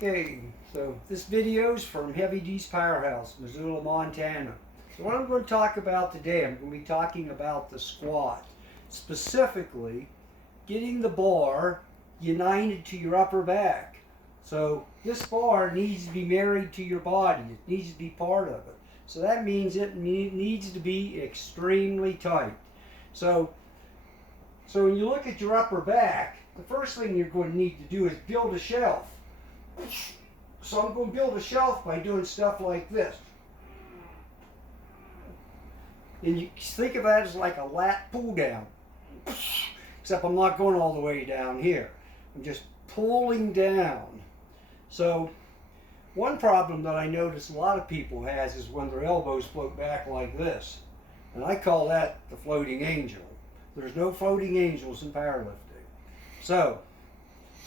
Okay, so this video is from Heavy D's Powerhouse, Missoula, Montana. So what I'm going to talk about today, I'm going to be talking about the squat. Specifically, getting the bar united to your upper back. So this bar needs to be married to your body. It needs to be part of it. So that means it needs to be extremely tight. So when you look at your upper back, the first thing you're going to need to do is build a shelf. So I'm going to build a shelf by doing stuff like this. And you think of that as like a lat pull down. Except I'm not going all the way down here. I'm just pulling down. So one problem that I notice a lot of people has is when their elbows float back like this. And I call that the floating angel. There's no floating angels in powerlifting. So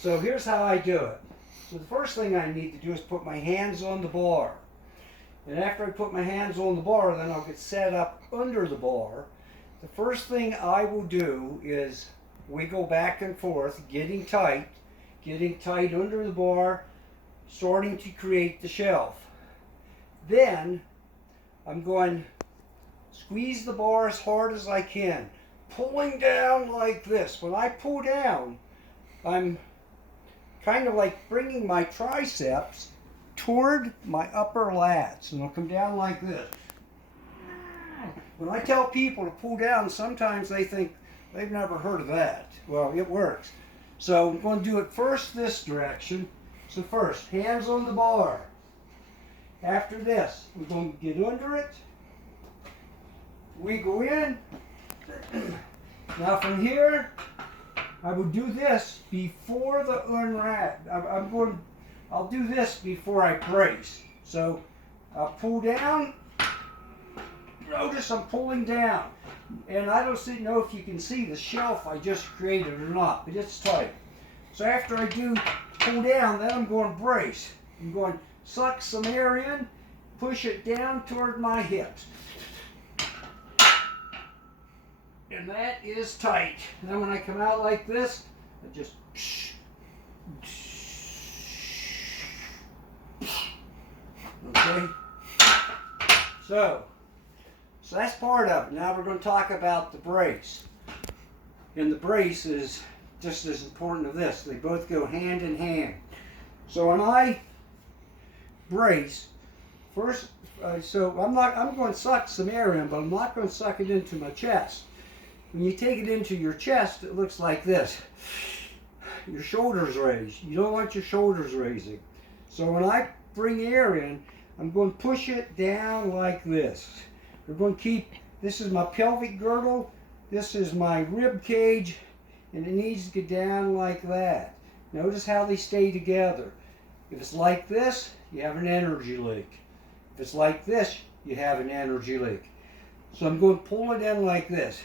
here's how I do it. So the first thing I need to do is put my hands on the bar. And after I put my hands on the bar, then I'll get set up under the bar. The first thing I will do is wiggle back and forth, getting tight under the bar, starting to create the shelf. Then I'm going to squeeze the bar as hard as I can, pulling down like this. When I pull down, I'm kind of like bringing my triceps toward my upper lats, and I'll come down like this. When I tell people to pull down, sometimes they think they've never heard of that. Well, it works. So I'm going to do it first this direction. So first, hands on the bar. After this, we're going to get under it. We go in. Now from here, I will do this before the unwrap. I'll do this before I brace. So I'll pull down. Notice I'm pulling down. And I don't know if you can see the shelf I just created or not, but it's tight. So after I do pull down, then I'm going to brace. I'm going to suck some air in, push it down toward my hips. And that is tight. And then when I come out like this, I just okay. So that's part of it. Now we're going to talk about the brace. And the brace is just as important as this. They both go hand in hand. So when I brace, first, I'm going to suck some air in, but I'm not going to suck it into my chest. When you take it into your chest, it looks like this. Your shoulders raised. You don't want your shoulders raising. So when I bring air in, I'm going to push it down like this. We're going to keep, this is my pelvic girdle, this is my rib cage, and it needs to get down like that. Notice how they stay together. If it's like this, you have an energy leak. If it's like this, you have an energy leak. So I'm going to pull it in like this.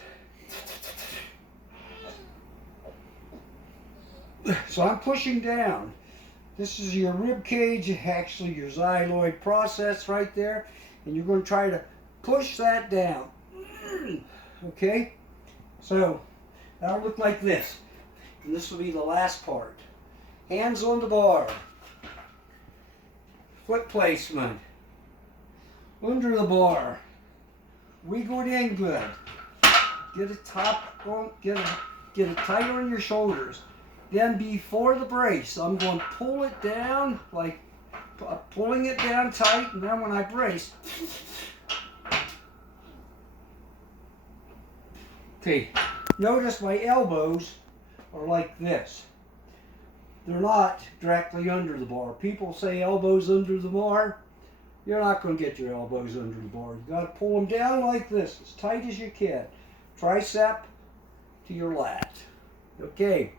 So I'm pushing down. This is your rib cage, actually your xyloid process right there, and you're going to try to push that down. Okay? So that'll look like this. And this will be the last part. Hands on the bar. Foot placement. Under the bar. Wiggle it in good. Get it get it tight on your shoulders. Then before the brace, I'm going to pull it down, like pulling it down tight, and then when I brace, okay, notice my elbows are like this. They're not directly under the bar. People say elbows under the bar. You're not going to get your elbows under the bar. You've got to pull them down like this, as tight as you can. Tricep to your lat. Okay.